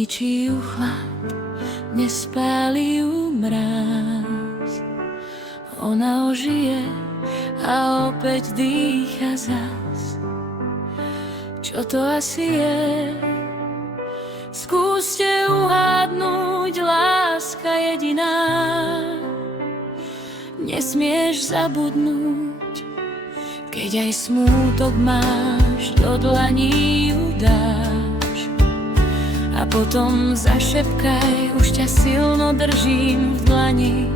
Nezničí ju chlad, nespáli ju mráz. Ona ožije a opäť dýcha zas. Čo to asi je? Skúste uhádnuť, láska jediná. Nesmieš zabudnúť, keď aj smútok máš, do dlaní ju dáš. A potom zašepkaj, už ťa silno držím v dlani.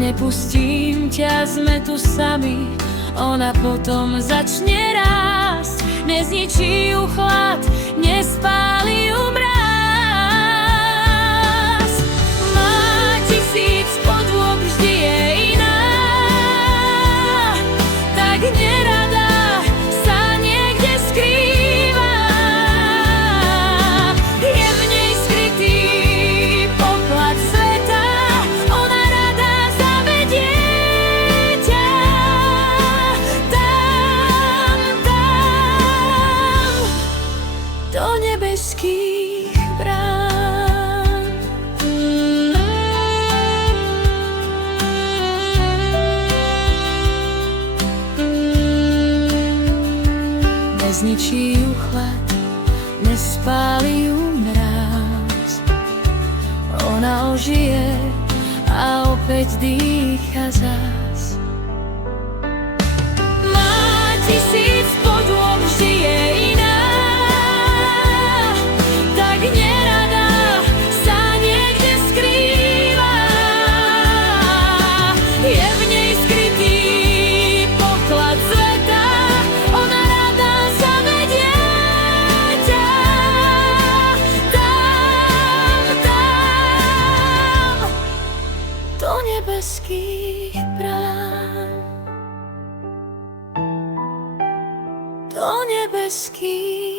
Nepustím ťa, sme tu sami, ona potom začne rásť. Nezničí ju chlad, nespáli ju mráz. Má 1000 podôb, vždy je iná. Tak nerada sa niekde skrýva. Je v nej skrytý poklad sveta. Ona rada zavedie ťa tam, do nebeských brán. Nezničí ju chlad, nespáli ju mráz. Ona ožije a opäť dýcha zas. Má 1000 podôb, vždy je iná. Tak nerada sa niekde skrýva. Je v nej skrytý poklad sveta. Ona rada zavedie ťa tam, do nebeských brán. Do nebeských